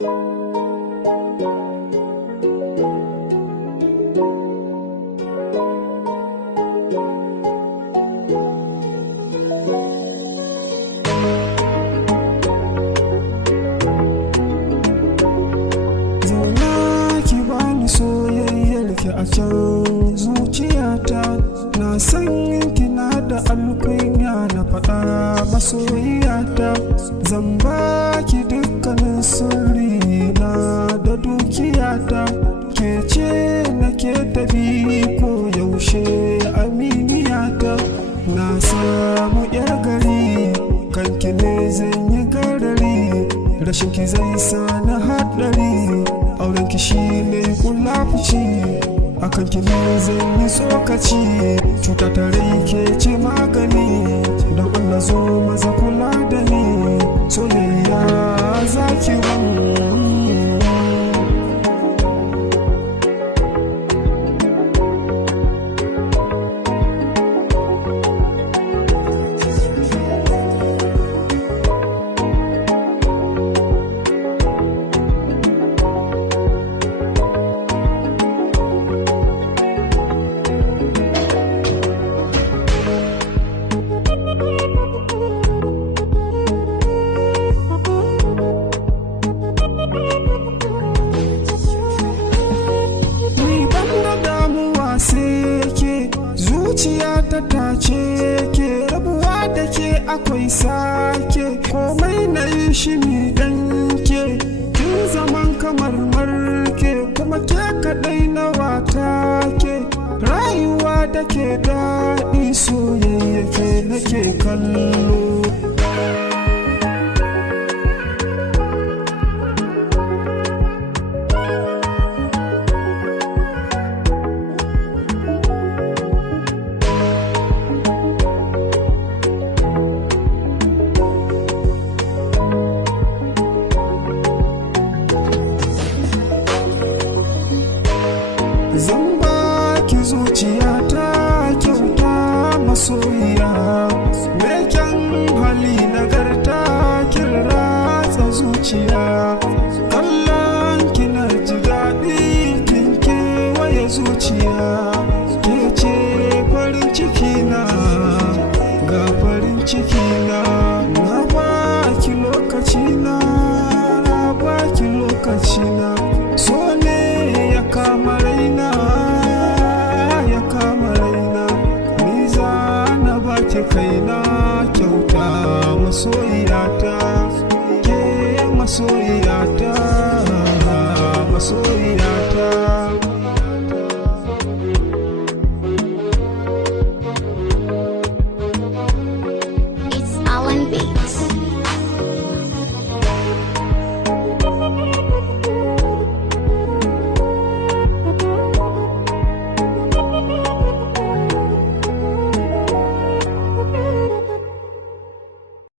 A can zuciyata na san kina da alkunya na faɗa masoyiyata, zan baki dukkanin sirri na da dukiyata, ke ce nake tabi ko yaushe aminiyata. Na samu yar gari kanki ne zan yi garari, rashin ki zai sa na haɗari, aurenki shi ne kulafuci, akan ki ne zan yi tsokaci, cuta ta rai ke ce magani, don Allah zo maza kula da ni, soyayya zaki ban. Zuciya ta tace ke, rabuwa da ke akwai sake, komai na yi shi mi danke, kin zaman kamar marke, kuma ke kaɗai na wata ke, rayuwa da ke daɗi, soyayya ke nake kallo. Zan baki zuciya